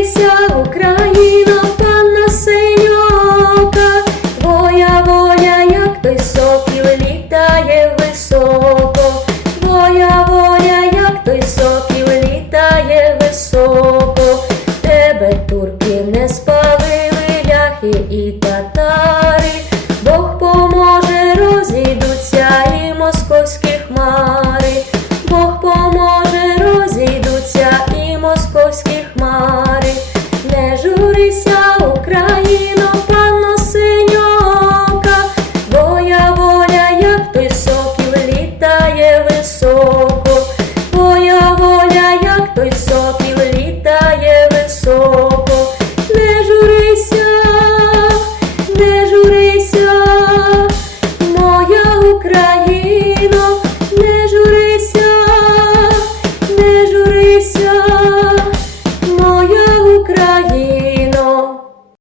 журися, Україно, панна синьока, твоя воля, як той сокіл, літає високо, твоя воля, як той сокіл, літає високо, тебе турки не спалили, ляхи і татари, Бог поможе, розійдуться і московські хмари, Бог поможе, розійдуться і московські високо, твоя воля, як той сокіл, літає високо, не журися, не журися, моя Україна.